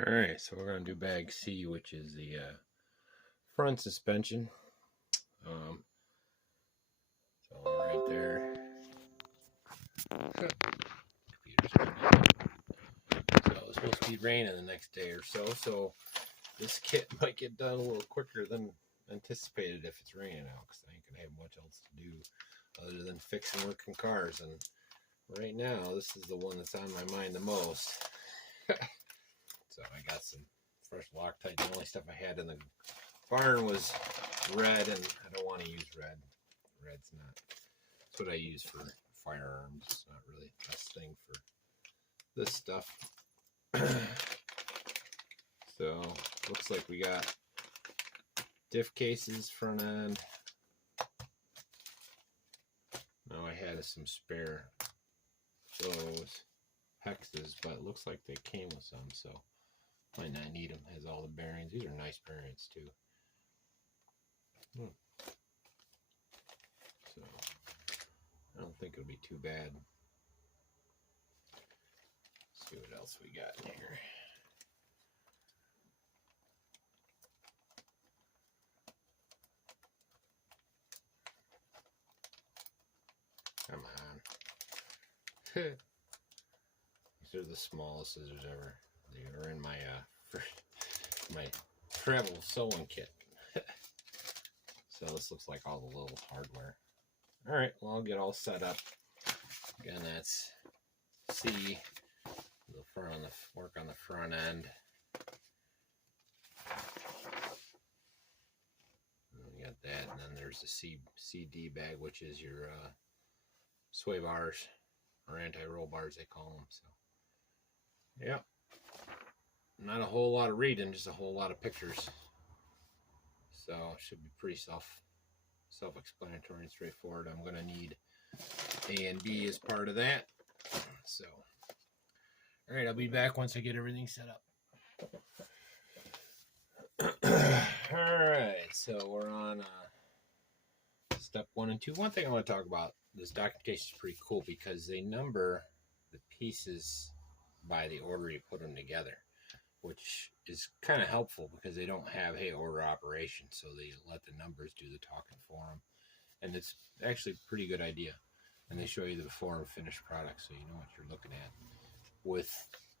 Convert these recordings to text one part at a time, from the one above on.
Alright, so we're going to do bag C, which is the front suspension. So right there. So it's supposed to be raining the next day or so, so this kit might get done a little quicker than anticipated if it's raining out, because I ain't going to have much else to do other than fix and working cars. And right now, this is the one that's on my mind the most. So I got some fresh Loctite. The only stuff I had in the barn was red, and I don't want to use red. Red's not. That's what I use for firearms. It's not really the best thing for this stuff. So looks like we got diff cases front end. Now I had some spare those hexes, but it looks like they came with some, so might not need them. Has all the bearings. These are nice bearings too. So I don't think it'll be too bad. Let's see what else we got in here. Come on. These are the smallest scissors ever. They are in my my travel sewing kit. So this looks like all the little hardware. All right, well, I'll get all set up. Again, that's C. The front on the work on the front end. And we got that, and then there's the CD bag, which is your sway bars or anti-roll bars, they call them. So, yeah, not a whole lot of reading, just a whole lot of pictures. So it should be pretty self-explanatory and straightforward. I'm going to need A and B as part of that. So, all right, I'll be back once I get everything set up. All right, so we're on step 1 and 2. One thing I want to talk about, this documentation is pretty cool because they number the pieces by the order you put them together, which is kind of helpful because they don't have, hey, order operation, so they let the numbers do the talking for them. And it's actually a pretty good idea. And they show you the before and finished product, so you know what you're looking at with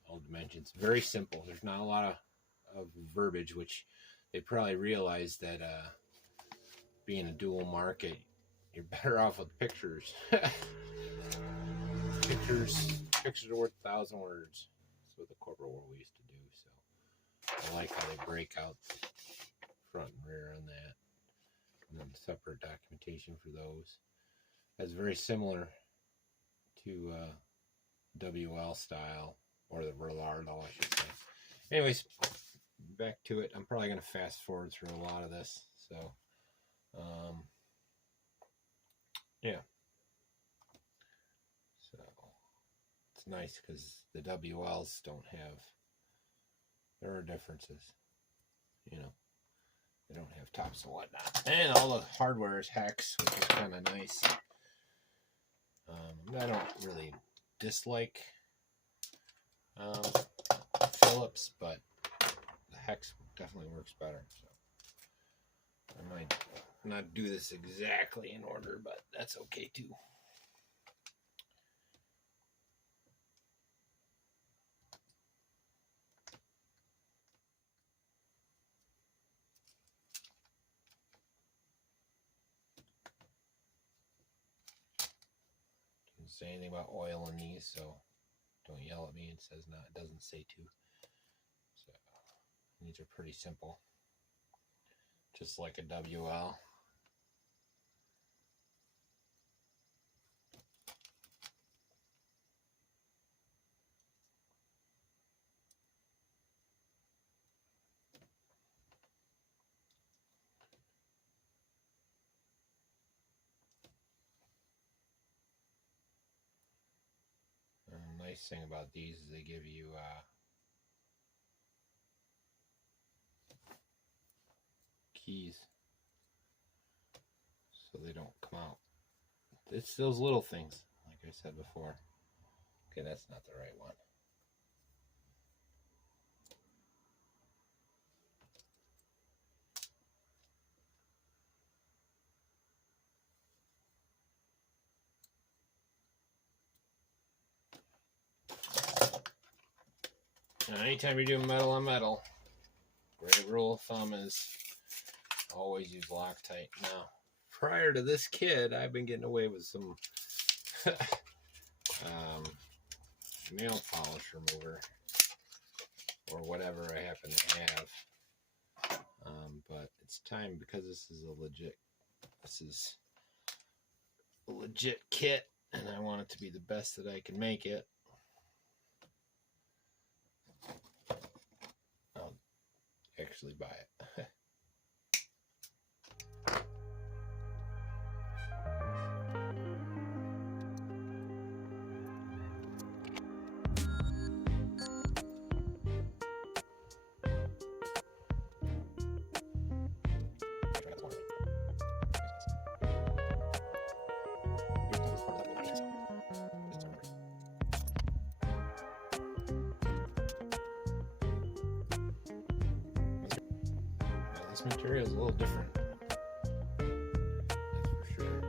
all dimensions. Very simple. There's not a lot of verbiage, which they probably realize that being a dual market, you're better off with pictures. Pictures are worth 1,000 words. That's what the corporate world we used to do. So I like how they break out front and rear on that, and then separate documentation for those. That's very similar to WL style, or the Verlardo, I should say. Anyways, back to it. I'm probably going to fast forward through a lot of this. So, yeah. So it's nice because the WLs don't have, there are differences, you know. They don't have tops and whatnot. And all the hardware is hex, which is kind of nice. I don't really dislike Phillips, but the hex definitely works better. So I might not do this exactly in order, but that's okay too. Didn't say anything about oil in these, so don't yell at me. It says not. It doesn't say to. So these are pretty simple, just like a WL. Nice thing about these is they give you keys so they don't come out. It's those little things, like I said before. Okay, that's not the right one. Now, anytime you're doing metal on metal, great rule of thumb is always use Loctite. Now, prior to this kit, I've been getting away with some nail polish remover or whatever I happen to have. But it's time, because this is a legit kit, and I want it to be the best that I can make it. I'll actually buy it. This material is a little different. That's for sure.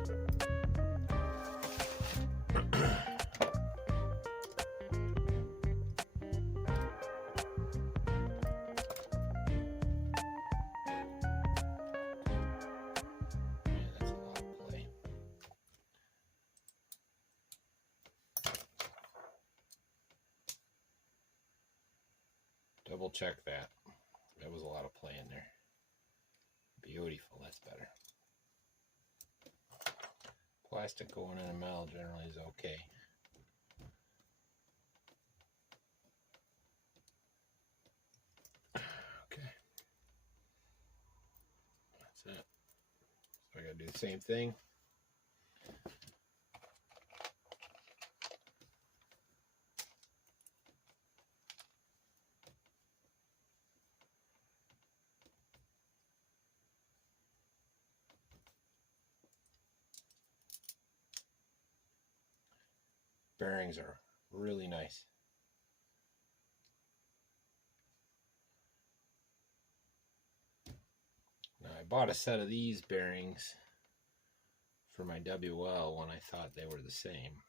Yeah, that's a lot of play. Double check that. That was a lot of play in there. Beautiful, that's better. Plastic going in a metal generally is okay. Okay. That's it. So I gotta do the same thing. Bearings are really nice. Now, I bought a set of these bearings for my WL when I thought they were the same.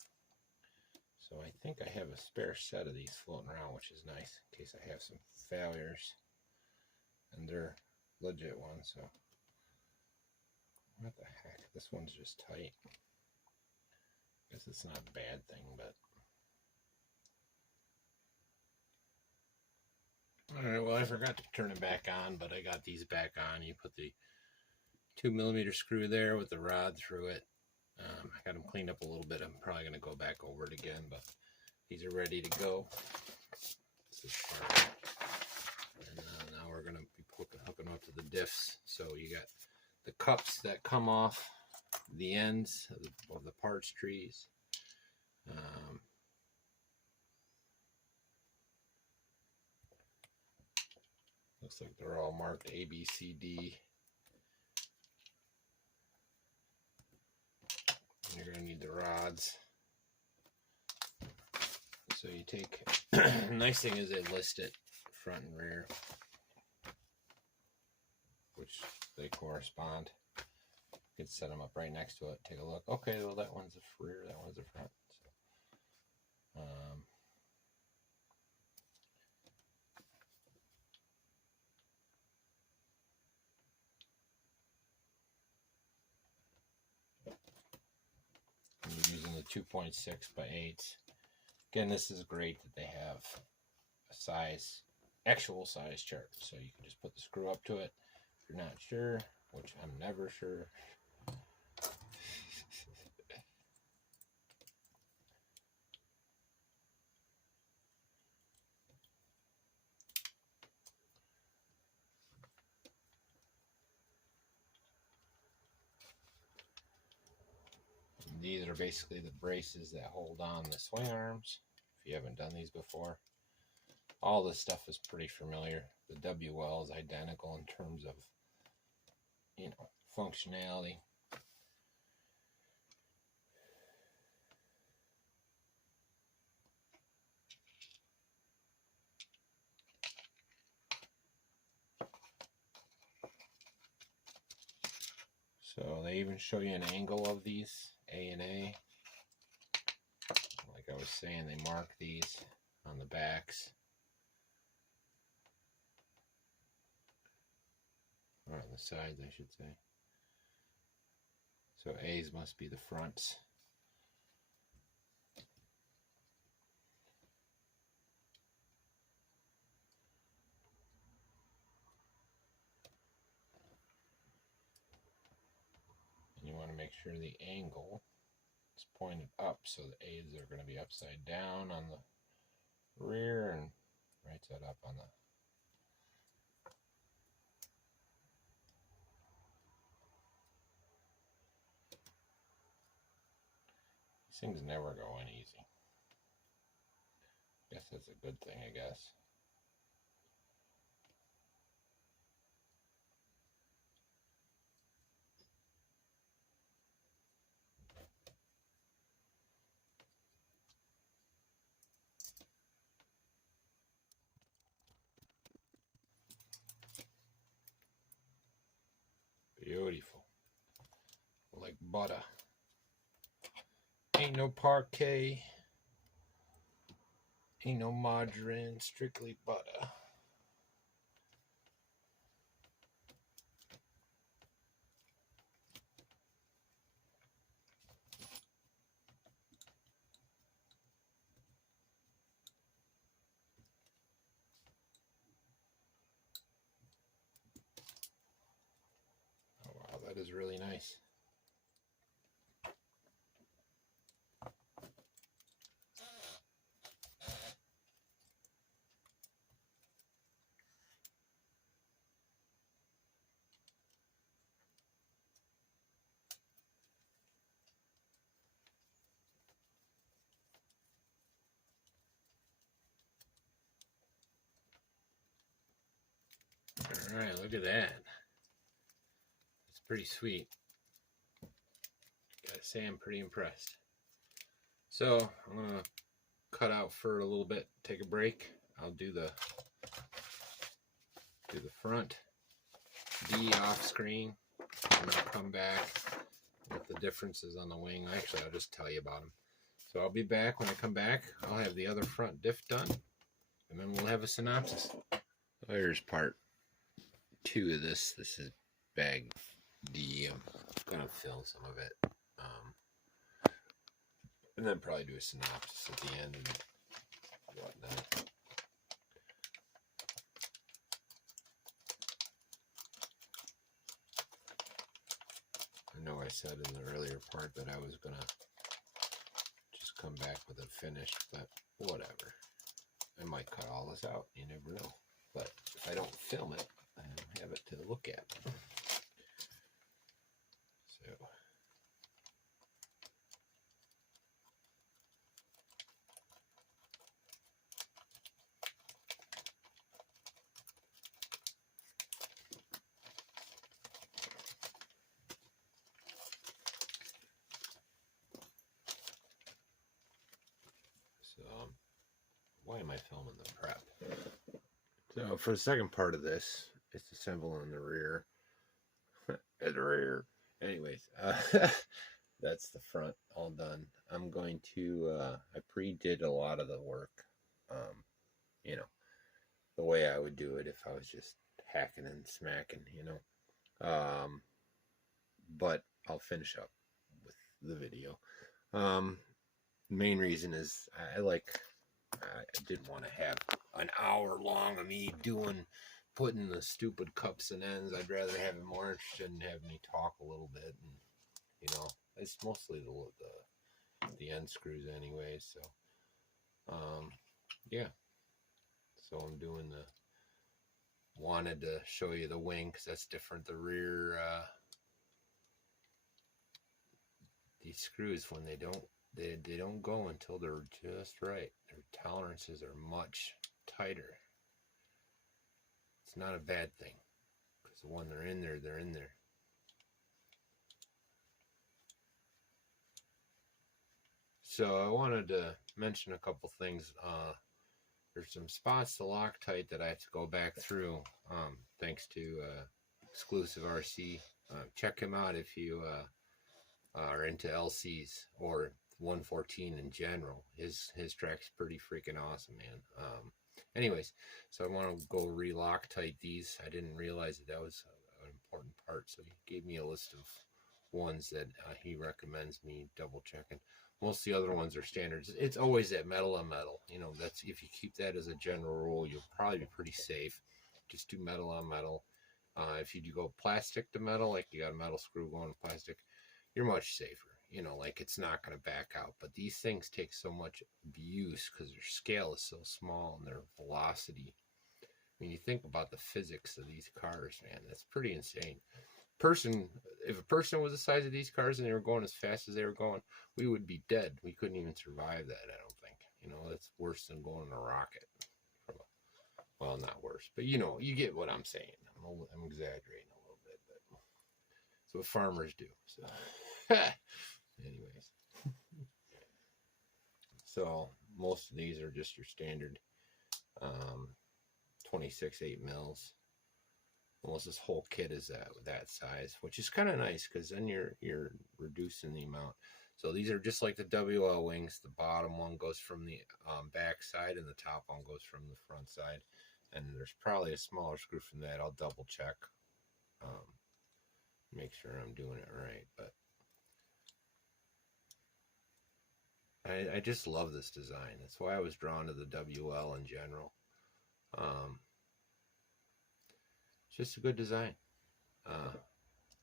So I think I have a spare set of these floating around, which is nice in case I have some failures. And they're legit ones, so what the heck? This one's just tight. Guess it's not a bad thing, but alright, well, I forgot to turn it back on, but I got these back on. You put the 2mm screw there with the rod through it. I got them cleaned up a little bit. I'm probably going to go back over it again, but these are ready to go. This is part, and now we're going to be hooking up to the diffs. So you got the cups that come off the ends of the parts trees. Looks like they're all marked A, B, C, D. And you're going to need the rods. So you take, nice thing is they list it front and rear, which they correspond. You can set them up right next to it, take a look. Okay, well, that one's the rear, that one's the front. So, I'm using the 2.6x8. Again, this is great that they have a size, actual size chart, so you can just put the screw up to it. If you're not sure, which I'm never sure. These are basically the braces that hold on the swing arms. If you haven't done these before, all this stuff is pretty familiar. The WL is identical in terms of, you know, functionality. So they even show you an angle of these, A and A. Like I was saying, they mark these on the backs. or on the sides, I should say. So A's must be the fronts. And you want to make sure the angle is pointed up, so the A's are going to be upside down on the rear and right side up on the. These things never go in easy. Guess that's a good thing, I guess. Beautiful. Like butter. Ain't no parquet. Ain't no margarine. Strictly butter. Oh wow, that is really nice. Alright, look at that. It's pretty sweet. Gotta say, I'm pretty impressed. So, I'm going to cut out for a little bit, take a break. I'll do the front D off screen, and I'll come back with the differences on the wing. Actually, I'll just tell you about them. So I'll be back. When I come back, I'll have the other front diff done, and then we'll have a synopsis. Here's part 2 of this. This is bag D. I'm gonna film some of it, and then probably do a synopsis at the end and whatnot. I know I said in the earlier part that I was gonna just come back with it finished, but whatever. I might cut all this out. You never know. But if I don't film it, I don't have it to look at. So, why am I filming the prep? So for the second part of this, it's assembling the rear. The rear. Anyways, that's the front all done. I'm going to, I pre-did a lot of the work, you know, the way I would do it if I was just hacking and smacking, you know. But I'll finish up with the video. Main reason is I didn't want to have an hour long of me putting the stupid cups and ends. I'd rather have it more interested in having me talk a little bit, and you know, it's mostly the end screws anyway. So, yeah. So I'm doing wanted to show you the wing because that's different. The rear, these screws, when they don't go until they're just right. Their tolerances are much tighter. It's not a bad thing, because when they're in there, they're in there. So I wanted to mention a couple things. There's some spots to Loctite that I have to go back through, thanks to Exclusive RC. Check him out if you are into LCs or 114 in general. His track's pretty freaking awesome, man. Anyways, so I want to go re-Loctite these. I didn't realize that was an important part. So he gave me a list of ones that he recommends me double checking. Most of the other ones are standards. It's always that metal on metal. You know, that's, if you keep that as a general rule, you'll probably be pretty safe. Just do metal on metal. If you do go plastic to metal, like you got a metal screw going to plastic, you're much safer. You know, like it's not going to back out. But these things take so much abuse because their scale is so small and their velocity. I mean, you think about the physics of these cars, man, that's pretty insane. If a person was the size of these cars and they were going as fast as they were going, we would be dead. We couldn't even survive that, I don't think. You know, that's worse than going in a rocket. Well, not worse, but you know, you get what I'm saying. I'm exaggerating a little bit, but it's what farmers do. So, anyways, so most of these are just your standard 26 8 mils. Almost this whole kit is that size, which is kind of nice because then you're reducing the amount. So these are just like the WL wings. The bottom one goes from the back side, and the top one goes from the front side. And there's probably a smaller screw from that. I'll double check, make sure I'm doing it right. But I just love this design. That's why I was drawn to the WL in general. It's just a good design.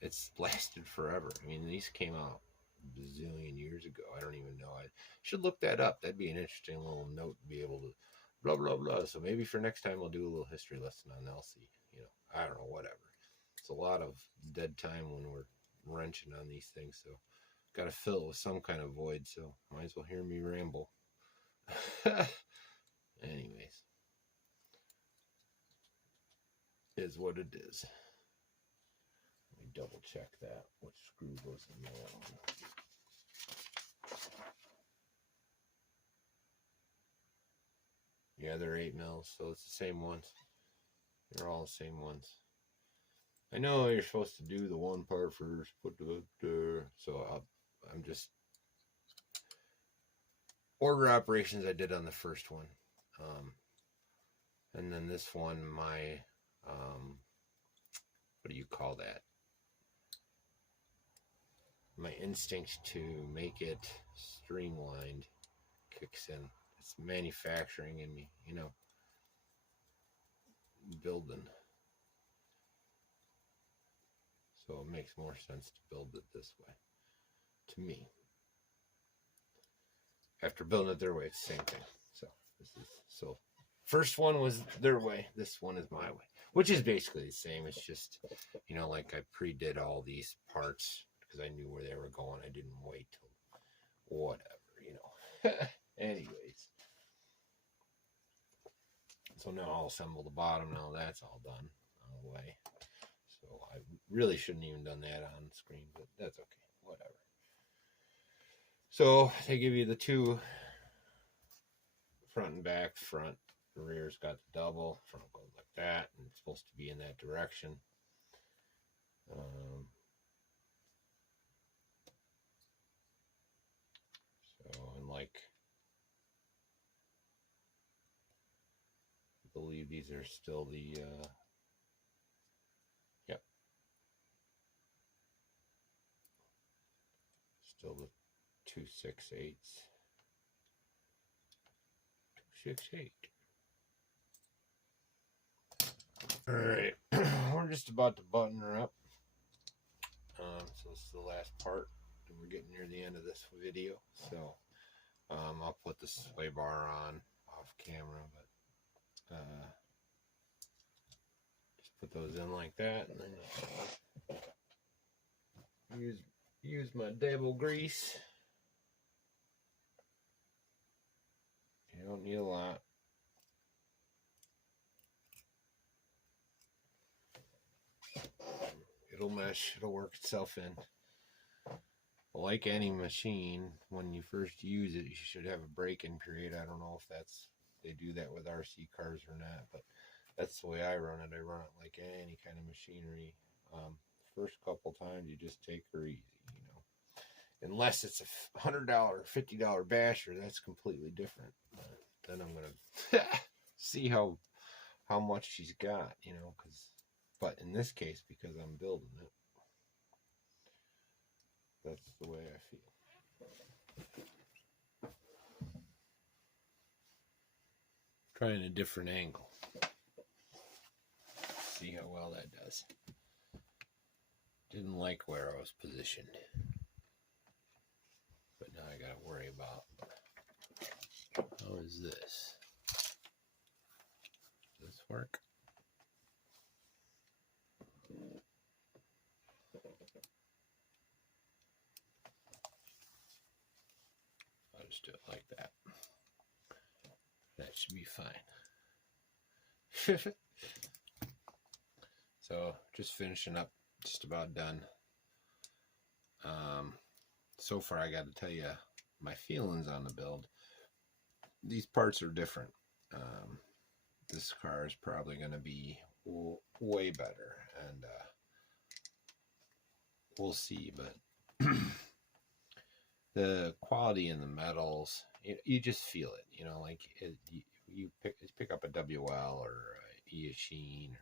It's lasted forever. I mean, these came out a bazillion years ago. I don't even know. I should look that up. That'd be an interesting little note to be able to blah, blah, blah. So maybe for next time we'll do a little history lesson on LC. You know, I don't know, whatever. It's a lot of dead time when we're wrenching on these things. So got to fill it with some kind of void. So might as well hear me ramble. Anyways. Is what it is. Let me double check that. Which screw goes in there? Yeah, they're 8 mils, so it's the same ones. They're all the same ones. I know you're supposed to do the one part first, put the so I'm just order operations I did on the first one, and then this one my what do you call that? My instinct to make it streamlined kicks in. It's manufacturing in me, you know, building. So it makes more sense to build it this way, to me. After building it their way, it's the same thing. So first one was their way. This one is my way, which is basically the same. It's just, you know, like I pre-did all these parts because I knew where they were going. I didn't wait till whatever, you know. Anyways. So now I'll assemble the bottom. Now that's all done on the way. So I really shouldn't even done that on screen, but that's okay. Whatever. So they give you the two front and back. Front, the rear's got the double. Front goes like that, and it's supposed to be in that direction. So, and like, I believe these are still the, yep. Still the 268s. 268. All right, we're just about to button her up. So this is the last part, and we're getting near the end of this video. So I'll put the sway bar on off camera, but just put those in like that, and then use my dabble grease. You don't need a lot. It'll mesh, it'll work itself in. Like any machine, when you first use it, you should have a break-in period. I don't know if they do that with RC cars or not, but that's the way I run it. I run it like any kind of machinery. First couple times, you just take her easy, you know. Unless it's a $100, $50 basher, that's completely different. Then I'm gonna see how much she's got, you know, because But in this case, because I'm building it, that's the way I feel. Trying a different angle. See how well that does. Didn't like where I was positioned. But now I gotta worry about, how is this? Does this work? I'll just do it like that. That should be fine. So just finishing up, just about done. So far I got to tell you my feelings on the build. These parts are different. This car is probably going to be way better, and we'll see. But the quality in the metals, you just feel it. You know, like you pick up a WL or a Eachine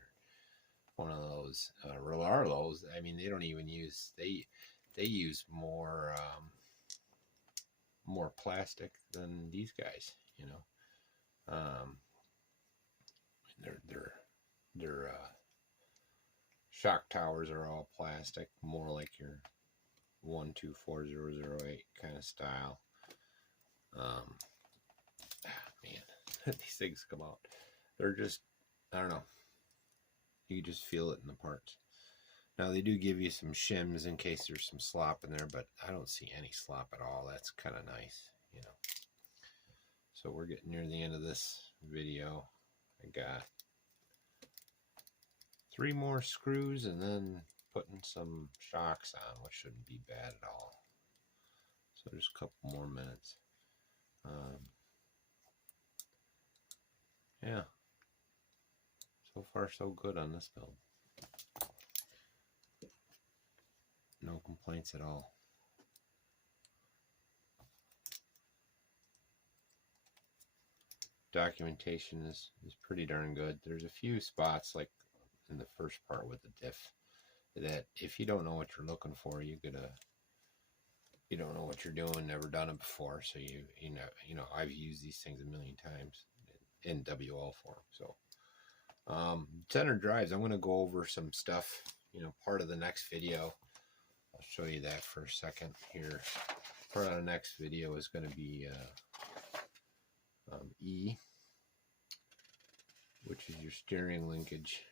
or one of those Relarlos. I mean, they don't even use they use more plastic than these guys. You know, their shock towers are all plastic, more like your 124008 kind of style. Man, these things come out. They're just, I don't know. You just feel it in the parts. Now they do give you some shims in case there's some slop in there, but I don't see any slop at all. That's kind of nice, you know. So we're getting near the end of this video. I got 3 more screws and then putting some shocks on, which shouldn't be bad at all. So just a couple more minutes. Yeah. So far so good on this build. No complaints at all. Documentation is pretty darn good. There's a few spots like in the first part with the diff that if you don't know what you're looking for, you don't know what you're doing, never done it before. So you know I've used these things a million times in WL form. So center drives, I'm going to go over some stuff, you know, part of the next video. I'll show you that for a second here. Part of the next video is going to be E, which is your steering linkage,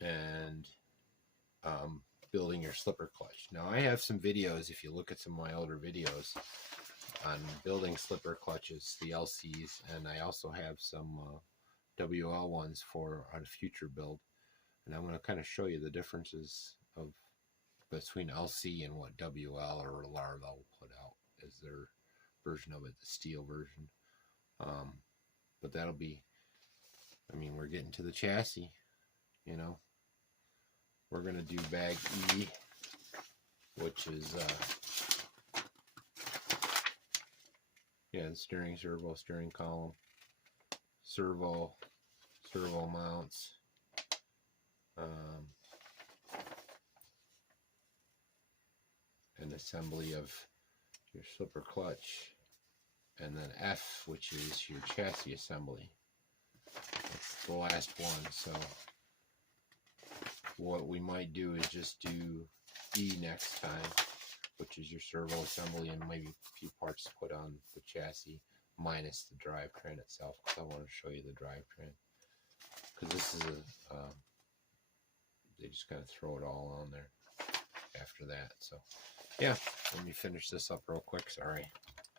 and building your slipper clutch. Now I have some videos, if you look at some of my older videos, on building slipper clutches, the LCs, and I also have some WL ones for on a future build. And I'm going to kind of show you the differences of between LC and what WL or Larlo will put out as their version of it, the steel version. But that'll be, I mean, we're getting to the chassis, you know. We're going to do bag E, which is, yeah, the steering servo, steering column, servo mounts, an assembly of your slipper clutch, and then F, which is your chassis assembly. That's the last one. So what we might do is just do E next time, which is your servo assembly and maybe a few parts to put on the chassis minus the drivetrain itself, because I want to show you the drivetrain, because this is a they just kind of throw it all on there after that. So yeah, let me finish this up real quick. Sorry,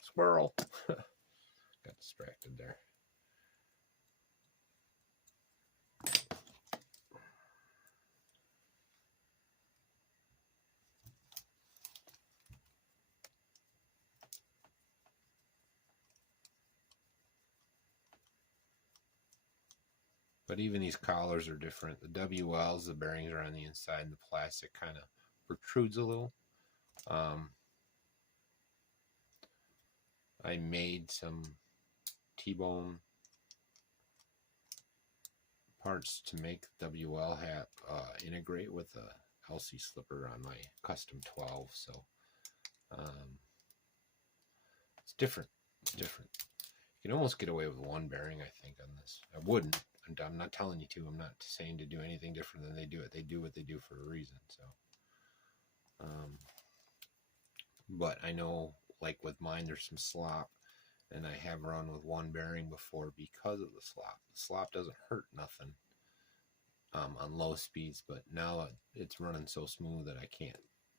squirrel. Got distracted there. But even these collars are different. The WLs, the bearings are on the inside, and the plastic kind of protrudes a little. I made some T-bone parts to make WL integrate with a LC slipper on my custom 12, so it's different. It's different. You can almost get away with one bearing, I think, on this. I wouldn't. I'm not telling you to. I'm not saying to do anything different than they do it. They do what they do for a reason. So, but I know, like with mine, there's some slop, and I have run with one bearing before because of the slop. The slop doesn't hurt nothing on low speeds, but now it's running so smooth that I can't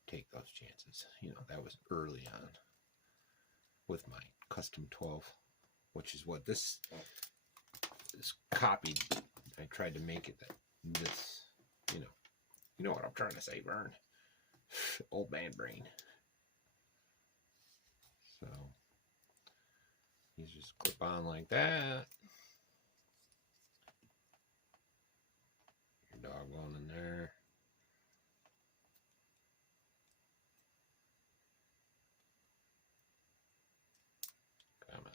take those chances. You know, that was early on with my custom 12, which is what this is copied. I tried to make it that this, you know what I'm trying to say, Vern. Old man brain. So these just clip on like that. Your dog going in there. Come on.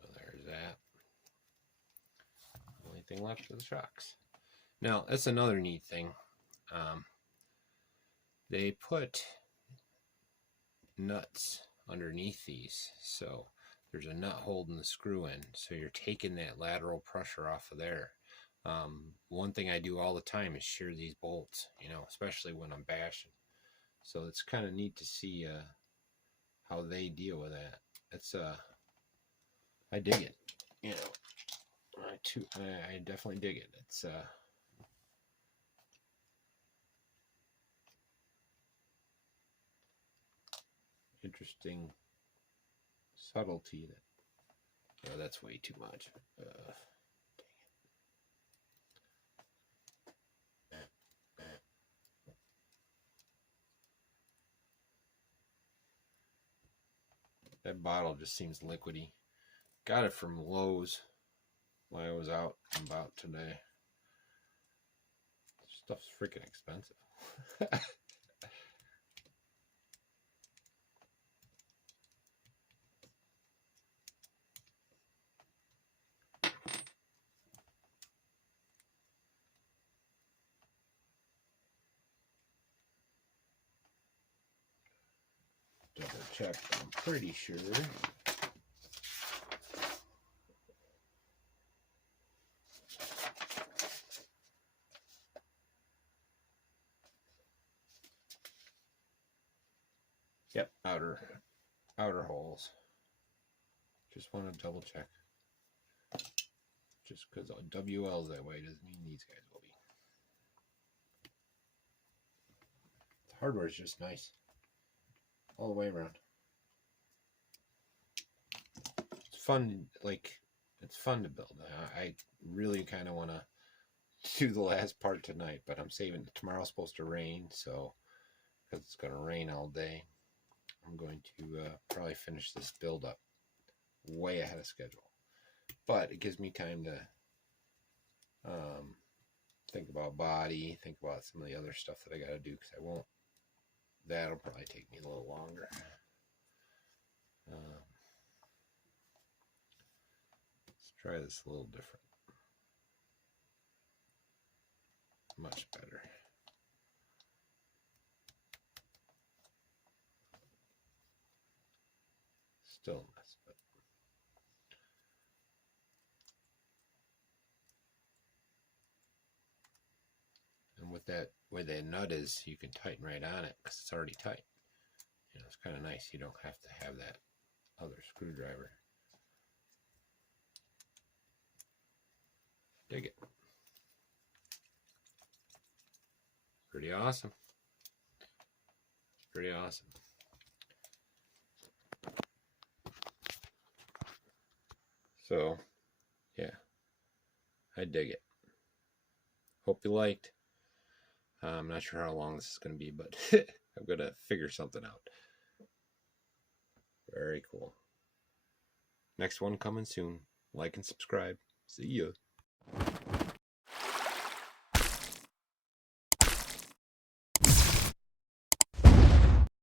So there's that. Only thing left are the shocks. Now, that's another neat thing. They put nuts underneath these, so there's a nut holding the screw in, so you're taking that lateral pressure off of there. One thing I do all the time is shear these bolts, you know, especially when I'm bashing. So it's kind of neat to see how they deal with that. It's I dig it, you know. I definitely dig it. It's interesting subtlety that. Oh, that's way too much. Dang it. That bottle just seems liquidy. Got it from Lowe's while I was out and about today. Stuff's freaking expensive. Double check, I'm pretty sure. Yep, outer holes. Just want to double check. Just because WL's that way doesn't mean these guys will be. The hardware is just nice all the way around. It's fun, like it's fun to build. I really kind of want to do the last part tonight, but I'm saving it. Tomorrow's supposed to rain, so because it's going to rain all day, I'm going to probably finish this build up way ahead of schedule. But it gives me time to think about body, think about some of the other stuff that I got to do, because I won't. That'll probably take me a little longer. Let's try this a little different. Much better. Still a mess, but and with that, where the nut is, you can tighten right on it because it's already tight. You know, it's kind of nice. You don't have to have that other screwdriver. Dig it. Pretty awesome. Pretty awesome. So, yeah, I dig it. Hope you liked. I'm not sure how long this is going to be, but I'm going to figure something out. Very cool. Next one coming soon. Like and subscribe. See ya.